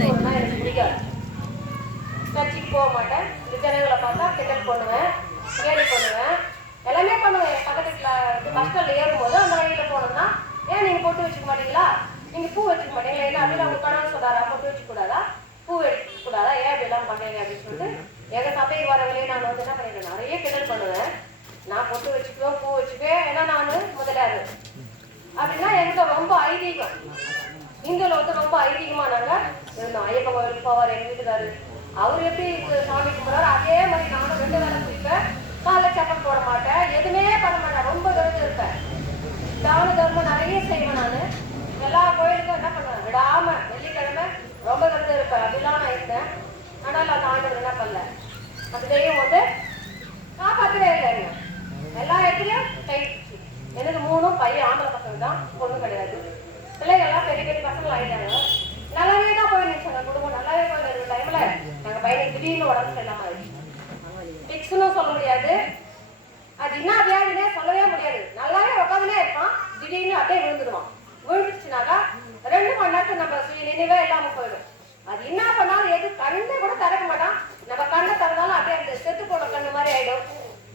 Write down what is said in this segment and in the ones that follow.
போனா எனக்கு பிடிக்காது. சர்ச்சுக்கு போக மாட்டேன். இந்த ஜனங்களை பார்த்தா கிண்டல் பண்ணுவேன், கேலி பண்ணுவேன், எல்லாமே பண்ணுவேன். பக்கத்துல கஷ்டம் ஏறும்போது அந்த வழியில போனோம்னா, ஏன் நீங்க பொட்டு வச்சுக்க மாட்டீங்களா, நீங்க பூ வச்சுக்க மாட்டீங்களா, என்ன அப்படின்னு அவங்க கணவன் சொல்றாரா, பொட்டு வச்சுக்க கூடாதா, பூ எடுக்க கூடாதா, ஏன் இப்படிலாம் பண்றீங்க அப்படின்னு சொல்லிட்டு எங்க சபைக்கு வரவங்களே நான் வந்து என்ன பண்ணிடுறேன், நிறைய கிண்டல் பண்ணுவேன். நான் பொட்டு வச்சுக்குவேன், பூ வச்சுக்குவேன், ஏன்னா நான் முதலாரு அப்படின்னா எங்க ரொம்ப ஐதீகம். இந்துல வந்து ரொம்ப ஐதீகமா நாங்க இருந்தோம். ஐயப்ப கோயிலுக்கு போவார் எங்க வீட்டுக்காரு. அவர் எப்படி சாமி கும்பிட்றாரு அதே மாதிரி நானும் 2 வேலை குடிப்பேன், காலைல செப்பல் போட மாட்டேன், எதுவுமே பண்ண மாட்டேன், ரொம்ப விரதம் இருப்பேன். தான தர்மம் நிறைய செய்வேன். நான் எல்லா கோயிலுக்கும் என்ன பண்ணுவேன், விடாம வெள்ளிக்கிழமை ரொம்ப விரதம் இருப்பேன். அப்படிலாம் நான் இருந்தேன். ஆனால் அந்த ஆண்டவர் என்ன பண்ணல, அந்த தெய்வம் வந்து காப்பாற்றவே இல்லைங்க. எல்லா இடத்துலயும் கைச்சு. எனக்கு 3 பையன் ஆம்பளை பசங்க தான், பொண்ணு கிடையாது. பிள்ளைகள்லாம் பெரிய பெரிய பசங்க ஆயிட்டாங்க. நல்லாவே தான் போய் நினைச்சாங்க, குடும்பம் நல்லாவே போய் இருக்கிற டைம்ல எங்க பையனுக்கு திடீர்னு உடம்பு சரியில்லாம ஆயிடுச்சு. பிக்ஸ்ன்னு சொல்ல முடியாது, அது என்ன வியாதினே சொல்லவே முடியாது. நல்லாவே உட்காந்துனே இருப்பான், திடீர்னு அப்படியே விழுந்துடுவான். விழுந்துச்சுனாக்கா 2 மணி நேரத்துக்கு நம்ம நினைவே இல்லாம போயிடும். அது என்ன பண்ணாலும் எது கண்ணை கூட திறக்க மாட்டான். நம்ம கண்ணை திறந்தாலும் அப்படியே அந்த செத்து போன கண்ணு மாதிரி ஆயிடும்.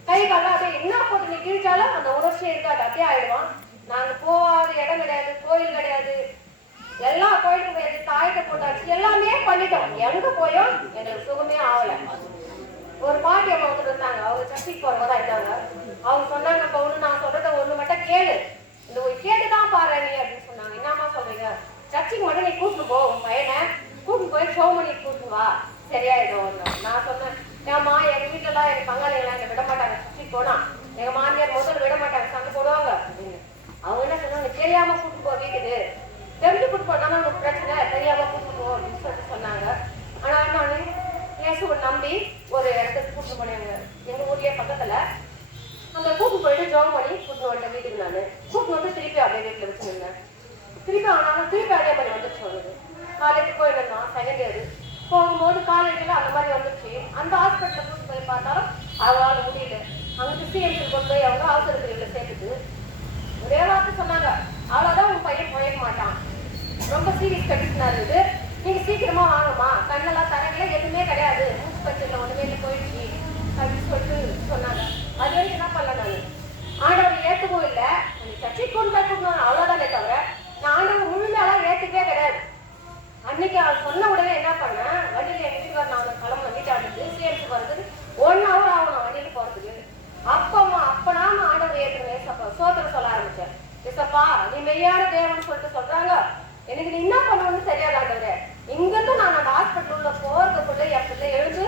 கை காலம் அப்படியே என்ன போட்டு நீ கிழிச்சாலும் அந்த உணர்ச்சியே இருக்காது, அப்படியே ஆயிடுவான். நாங்க போகாத இடம் கிடையாது, கோயில் கிடையாது, எல்லா கோயிலுக்கும் கிடையாது, தாயத்தை போட்டாச்சு, எல்லாமே பண்ணிட்டோம். எங்க போயும் எங்களுக்கு சுகமே ஆகல. ஒரு பாட்டி அம்மா வந்துட்டு இருந்தாங்க, அவங்க சர்ச்சைக்கு போறவங்க இருந்தாங்க. அவங்க சொன்னாங்க, இப்ப ஒண்ணு நான் சொல்றத ஒண்ணு மட்டும் கேளு, இந்த ஒரு கேட்டுதான் பாரு நீ அப்படின்னு சொன்னாங்க. என்னமா சொல்றீங்க, சர்ச்சைக்கு மட்டும் நீ கூட்டு போ, உன் பையனை கூட்டு போய் சோமணி கூட்டு வா, சரியாயிடும். நான் சொன்னேன், ஏமா எங்க வீட்டுல எல்லாம் எங்க பங்காளிகளாம் என்ன விட மாட்டாங்க, சர்ச்சைக்கு போனா எங்க மாமியார் முதல்ல விட மாட்டாங்க, சண்டை போடுவாங்க அப்படின்னு. அவங்க என்ன சொன்னாங்க, தெரியாம கூட்டு போ வீட்டுக்கு, தெரிஞ்சு கூட்டு போனாலும் உனக்கு பிரச்சனை, தெரியாம கூட்டு போ அப்படின்னு சொல்லிட்டு சொன்னாங்க. ஆனா நான் இயேசுவை நம்பி ஒரு இடத்துக்கு கூட்டு போனேங்க, எங்க ஊர்லயே பக்கத்துல. அங்க கூட்டு போயிட்டு ஜோம் பண்ணி கூட்டு வந்துட்டேன் வீட்டுக்கு. நான் கூட்டு வந்து திருப்பி அப்படியே வீட்டுல வச்சுருந்தேன். திருப்பி ஆனாலும் திருப்பி அதே மாதிரி வந்துருச்சு. அவனுக்கு காலேஜ் போயிட்டு செகண்ட் இயர் போகும்போது காலேஜ்ல அந்த மாதிரி வந்துருச்சு. அந்த ஹாஸ்பிட்டல கூட்டு போய் பார்த்தாலும் அவங்களால முடியல. அங்க கிறிஸ்டியன்ஸுக்கு கொண்டு போய் அவங்க அவசர பிரிவுல சேர்த்துட்டு ஒரே வார்த்தை சொன்னாங்க, அவ்வளவுதான் உங்க பையன் போயிட மாட்டான், ரொம்ப சீரியஸ் கண்டிஷனா இருக்குது, நீங்க சீக்கிரமா வாங்கம்மா, கண்ணெல்லாம் தரங்கள எதுவுமே கிடையாது, மூச்சு பச்சையில ஒண்ணுமே போயிடுச்சு அப்படின்னு சொல்லிட்டு சொன்னாங்க. அது வரைக்கும் என்ன பண்ணல, நான் ஆண்டவர் ஏத்துக்கவும் இல்லை, சர்ச்சை கொண்டு போய் கொடுக்கணும் அவ்வளவுதானே தவிர நான் ஆண்டவர் முழுமையெல்லாம் ஏத்துக்கவே கிடையாது. அன்னைக்கு அவன் சொன்ன உடனே என்ன பண்ணேன், வண்டியில எங்க வீட்டுக்கார நான் கிளம்புன வீட்டாண்டுக்கு சிஎம்ஸுக்கு வரதுக்கு 1 hour ஆகும் வண்டியில போறதுக்கு. அப்ப நாம ஆண்டவர் ஏற்றுவேன் சோத்திரம் சொல்ல ஆரம்பிச்சேன். ஏசப்பா நீ மெய்யான தேவன்னு சொல்லிட்டு சொல்றாங்க, எனக்கு நீ என்ன பண்ணுவோன்னு தெரியாது ஆண்டவரே. இங்கிருந்து நான் அந்த ஹாஸ்பிட்டல் உள்ள போறதுக்குள்ள என் பிள்ளை எழுந்து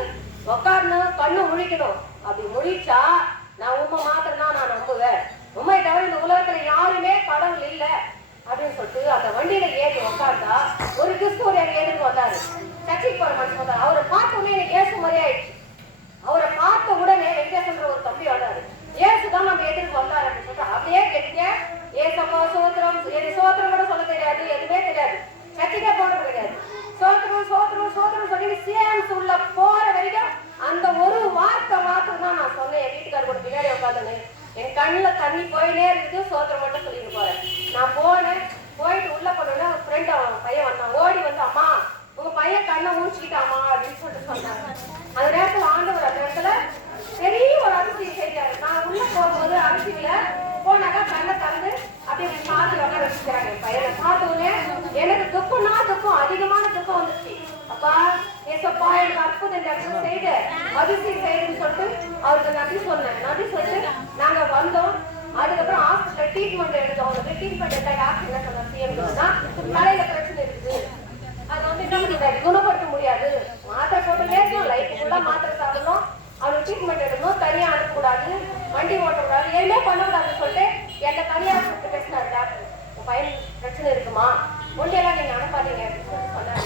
உட்காரணும், கண்ணு முழிக்கணும். அப்படி முழிச்சா நான் உண்மை மாத்திரம் தான் நான் நம்புவேன், உண்மை தவிர இந்த உலகத்துல யாருமே கடவுள் இல்லை அப்படின்னு சொல்லிட்டு அந்த வண்டியில ஏறி உட்கார்ந்தா ஒரு கிறிஸ்துவர் எனக்கு எதிர்க்கு வந்தாரு. சர்ச்சைக்கு போற மனுஷன் வந்தாரு. அவரை பார்த்த உடனே எனக்கு ஏசு மாதிரி ஆயிடுச்சு. அவரை பார்த்த உடனே வெங்கடேசன்ற ஒரு தம்பி வந்தாரு. ஏசுதான் நம்ம எதிர்க்கு வந்தாரு அப்படின்னு சொல்லிட்டு அப்படியே கெட்டிய ஏசப்பா சோத்திரம், சோத்திரம் கூட சொல்ல தெரியாது, எதுவுமே தெரியாது, சர்ச்சைக்கே போனது கிடையாது. சோத்திரம் சோத்திரம் சோத்திரம் சொல்லி சிஎம்ஸ் உள்ள போற வரைக்கும் அந்த ஒரு வார்த்தை மாத்திரம் தான் நான் சொன்னேன். என் வீட்டுக்காரர் கூட பின்னாடி உட்காந்துன்னு என் கண்ணுல தண்ணி போயினே இருக்குது, சோத்திரம் மட்டும் சொல்லிட்டு போறேன். நான் போனேன், போயிட்டு உள்ள போனோன்னா ஒரு ஃப்ரெண்ட் அவன் பையன் வந்தான், ஓடி வந்து அம்மா உங்க பையன் கண்ணை மூச்சிக்கிட்டாமா அப்படின்னு சொல்லிட்டு சொன்னாங்க. அந்த நேரத்துல ஆண்டவர் அந்த இடத்துல பெரிய ஒரு அதிசயம் செய்யாரு. நான் உள்ள போகும்போது அதிசயில போனாக்கா கண்ணை திறந்து அப்படியே பார்த்து உட்கார வச்சுக்கிறாங்க. பையனை பார்த்தோன்னே எனக்கு துக்கம்னா துக்கம், அதிகமான துக்கம் வந்துச்சு. அப்பா ஏசப்பா எனக்கு அற்புதம் இந்த இடத்துல செய்து அதிசயம் செய்யுன்னு சொல்லிட்டு அவருக்கு நன்றி சொன்னேன். நன்றி சொல்லிட்டு நாங்க வந்தோம். அதுக்கப்புறம் ஹாஸ்பிட்டல் ட்ரீட்மெண்ட் எடுத்தோம். அந்த ட்ரீட்மெண்ட் எடுத்தா டாக்டர் என்ன சொன்னா, சிஎம்னா தலையில பிரச்சனை இருக்குது, அது வந்து என்ன குணப்படுத்த முடியாது, மாத்திரை போட்டுட்டே இருக்கணும், லைஃப் ஃபுல்லா மாத்திரை சாப்பிடணும், அவனுக்கு ட்ரீட்மெண்ட் எடுக்கணும், தனியா அனுப்பக்கூடாது, வண்டி ஓட்டக்கூடாது, எதுவுமே பண்ணக்கூடாதுன்னு சொல்லிட்டு என்ன தனியா கூப்பிட்டு பேசினாரு டாக்டர். உன் பையன் பிரச்சனை இருக்குமா, ஒன்றையெல்லாம் நீங்க அனுப்பாதீங்க அப்படின்னு சொல்லிட்டு சொன்னாரு.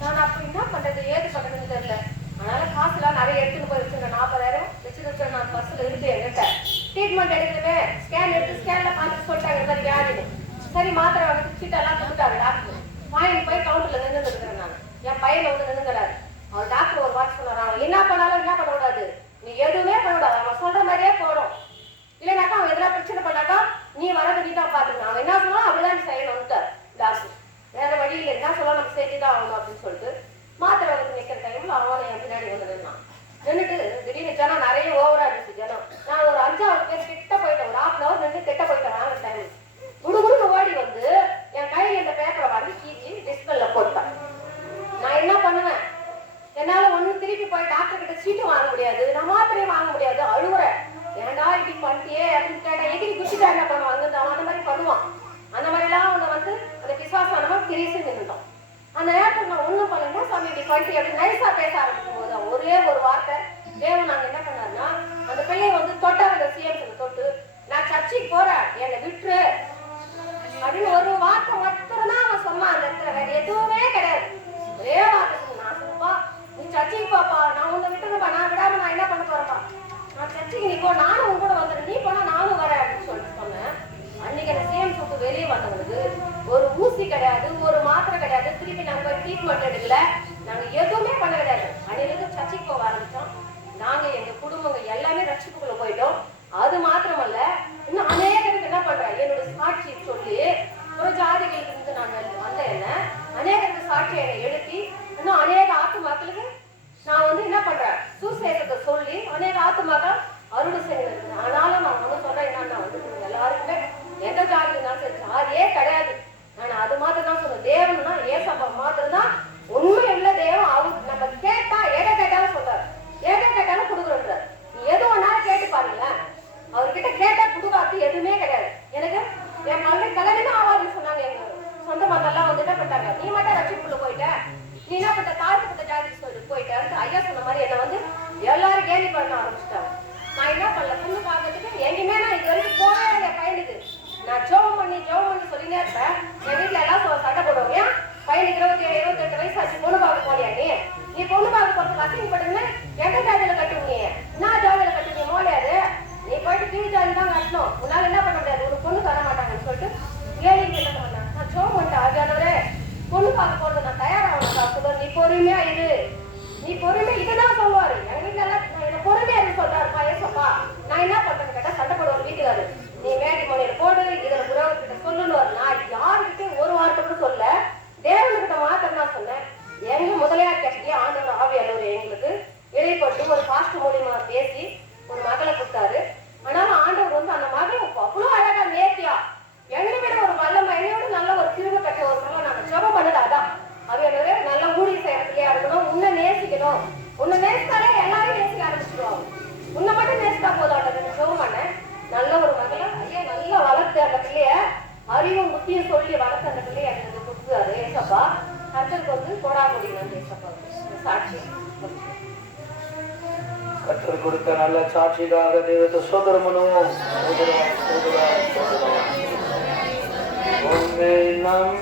நான் அப்ப என்ன பண்றது ஏது பண்றதுன்னு தெரியல. அதனால காசுலாம் நிறைய எடுத்துன்னு போய் வச்சிருந்தேன். 40,000 வச்சுட்டு நான் பஸ்ல இருக்கு என்கிட்ட. ட்ரீட்மெண்ட் எடுத்துட்டு ஸ்கேன் எடுத்து ஸ்கேன்ல பார்த்து சொல்லிட்டாங்க இந்த மாதிரி வியாதின்னு. சரி மாத்திரை வந்து சீட்டெல்லாம் கொடுத்தாரு டாக்டர். வாங்கி போய் கவுண்டர்ல நின்று இருக்கிறேன். நான் என் பையனை வந்து நின்றுங்கிறாரு. அவர் டாக்டர் ஒரு வாட்ச் சொன்னார், அவன் என்ன பண்ணாலும் என்ன பண்ணக்கூடாது, நீ எதுவுமே பண்ணக்கூடாது, அவன் சொல்ற மாதிரியே போடும், இல்லைனாக்கா அவன் எதனா பிரச்சனை பண்ணாக்கா நீ வரது நீ தான் பாத்துக்கணும், அவன் என்ன சொன்னாலும் அப்படிதான் நீ செய்யணும்ட்டார் டாக்டர். வேற வழி இல்லை, என்ன சொல்ல நம்ம செஞ்சுதான் ஆகணும் அப்படின்னு சொல்லிட்டு ஜனம் நிறைய ஓவரா இருந்துச்சு ஜனம். நான் ஒரு 5-6 பேர் கிட்ட போயிட்டேன். ஒரு 1/2 hour நின்று கிட்ட போயிட்டேன். வாங்க டைம் குடுகுடுன்னு ஓடி வந்து என் கையில இந்த பேப்பரை வாங்கி கீச்சி டிஸ்பிளேல போட்டேன். நான் என்ன பண்ணுவேன்? என்னால ஒண்ணு திருப்பி போய் டாக்டர் கிட்ட சீட்டு வாங்க முடியாது, நான் மாத்திரையும் வாங்க முடியாது. அழுவுறேன், ஏன்டா இப்படி பண்ணிட்டியே அப்படின்னு கேட்டா எகிரி குச்சிட்டா என்ன பண்ணுவாங்க, அவன் அந்த மாதிரி பண்ணுவான். அந்த மாதிரிலாம் அவனை வந்து அந்த விசுவாசமானவன் கிரீசு நின்றுட்டான். அந்த நேரத்தில் நான் ஒண்ணும் பண்ணல, சாமி இப்படி பண்ணிட்டு அப்படி நைஸா பேச ஆரம்பிக்கும் போது ஒரே ஒரு வார்த்தை தேவன் நாங்க என்ன பண்ணாருன்னா, அந்த பிள்ளைய வந்து தொட்டாங்க, சிஎம் தொட்டு நான் சர்ச்சைக்கு போறேன் என்னை விட்டுரு அப்படின்னு ஒரு வார்த்தை மட்டும் தான் அவன் சொன்னான். அந்த இடத்துல வேற எதுவுமே கிடையாது. ஒரே வார்த்தை நான் சொல்லுப்பா, நீ சர்ச்சைக்கு பாப்பா, நான் உன்னை விட்டுருப்பா, நான் விடாம நான் என்ன பண்ண போறப்பா, நான் சர்ச்சைக்கு நீ போ, நானும் உன் கூட வந்துடுறேன், நீ போனா நானும் வரேன் அப்படின்னு சொல்லிட்டு சொன்னேன். அன்னைக்கு அந்த சிஎம் சுட்டு வெளியே வந்தவங்களுக்கு ஒரு ஊசி கிடையாது, ஒரு மாத்திரை கிடையாது, திருப்பி நாங்க போய் ட்ரீட்மெண்ட் எடுக்கல, நாங்க எதுவுமே பண்ண கிடையாது. அன்னைக்கு சர்ச்சைக்கு போக ஆரம்பிச்சோம். நாங்க எங்க குடும்பங்க எல்லாமே ரட்சிப்புக்குள்ள போயிட்டோம். அது மாத்திரமல்ல, இன்னும் அநேகருக்கு என்ன பண்றேன், என்னோட சாட்சி சொல்லி ஒரு ஜாதிகளுக்கு இருந்து நான் வந்த என்ன அநேகருக்கு சாட்சியை என்னை எழுப்பி இன்னும் அநேக ஆத்துமாக்களுக்கு நான் வந்து என்ன பண்றேன், சுசேஷத்தை சொல்லி அநேக ஆத்துமாக்கள் அருள் செய்யறது. ஆனாலும் நான் வந்து சொல்றேன் என்னன்னா வந்து எல்லாருக்குமே எந்த ஜாதி இருந்தாலும் சரி, ஜாதியே கிடையாது. நான் அது மாத்திரம் தான் சொல்றேன். தேவன்னா ஏசப்பா மாத்திரம் தான் உண்மை உள்ள தேவன். அவருக்கு நம்ம கேட்டா எதை கேட்டாலும் சொல்றாரு, எதை கேட்டாலும் கொடுக்குறோன்றார். நீ எது ஒன்னாலும் கேட்டு பாருங்களேன், அவர்கிட்ட கேட்டா கொடுக்காது எதுவுமே கிடையாது. எனக்கு என் மகன் கல்யாணமே ஆகாதுன்னு சொன்னாங்க. எங்க சொந்த மக்கள்லாம் வந்து என்ன பண்ணிட்டாங்க, நீ மட்டும் ரட்சிப்புக்குள்ள போயிட்ட, நீ என்ன பண்ண தாழ்த்தப்பட்ட ஜாதி சொல்லிட்டு போயிட்டேன் ஐயா சொன்ன மாதிரி என்ன வந்து எல்லாரும் கேலி பண்ண ஆரம்பிச்சிட்டாங்க. நான் என்ன பண்ணல, பொண்ணு பார்க்கறதுக்கு எங்கேயுமே நான் இது வரைக்கும் போவே இல்லை. பையனுக்கு நான் ஜோபம் பண்ணி சொல்லினே இருப்பேன். என் வீட்டுல எல்லாம் சட்டை போடுவோம், ஏன் பையனுக்கு 27-28 வயசு ஆச்சு, பொண்ணு பார்க்க போறியா நீ பொண்ணு பார்க்க போறதுக்கு அசிங்கப்பட்டுன்னு எந்த ஜாதியில கட்டுவீங்க, நான் ஜாதியில கட்டுவீங்க மோலையாது, நீ போயிட்டு கீழ் ஜாதி தான் கட்டணும், உன்னால என்ன பண்ண முடியாது, ஒரு பொண்ணு தர மாட்டாங்கன்னு சொல்லிட்டு ஏழை கேட்க மாட்டாங்க. நான் ஜோபம் பண்ணிட்டேன், ஆகியானவரே பொண்ணு பார்க்க போறது நான் தயாராக, நீ பொறுமையா இரு, நீ பொறுமை இதுதான் சொல்லுவாரு. எங்க வீட்டுல எல்லாம் பொறுமையா இருந்து சொல்றாருப்பா ஏசப்பா. நான் என்ன பண்றேன்னு கேட்டா சண்டை போடுவார் வீட்டுக்காரு, நீ மேடி மொழியில போடு, இதுல புறவர்கிட்ட சொல்லணும். நான் யாருக்கிட்ட ஒரு வார்த்தை கூட சொல்ல, தேவன்கிட்ட மாத்திரம் தான் சொன்னேன். எங்க முதலையார் கட்சியே ஆண்டவர் ஆவியானவர் எங்களுக்கு இடைப்பட்டு ஒரு பாஸ்ட் மூலியமா பேசி ஒரு மகளை கொடுத்தாரு. ஆனாலும் ஆண்டவர் வந்து அந்த மகளை அவ்வளவு அழகா நேர்த்தியா என்னை விட ஒரு வல்லமை, என்னையோட நல்ல ஒரு திரும்ப கட்ட ஒரு மகளை நாங்க ஜெபம் பண்ணது அதான். அவையானவரே நல்ல ஊழிய செய்யறதுலயா இருக்கணும், உன்னை நேசிக்கணும், உன்னை நேசித்தாலே எல்லாரும் நேசிக்க ஆரம்பிச்சிடுவாங்க, உன்னை மட்டும் நேசித்தா போதும் ஜெபம் பண்ணேன். நல்ல ஒரு மகளை ஐயா நல்லா வளர்த்து அந்த பிள்ளைய அறிவும் புத்தியும் சொல்லி வளர்த்து அந்த பிள்ளைய எனக்கு கொடுத்தாரு ஏசப்பா. கர்த்தருக்கு வந்து கொடாமுடி நன்றி ஏசப்பா. சாட்சி கர்த்தர் கொடுத்த நல்ல சாட்சிக்காக தெய்வத்தை சோதரம் பண்ணுவோம். உண்மை நம்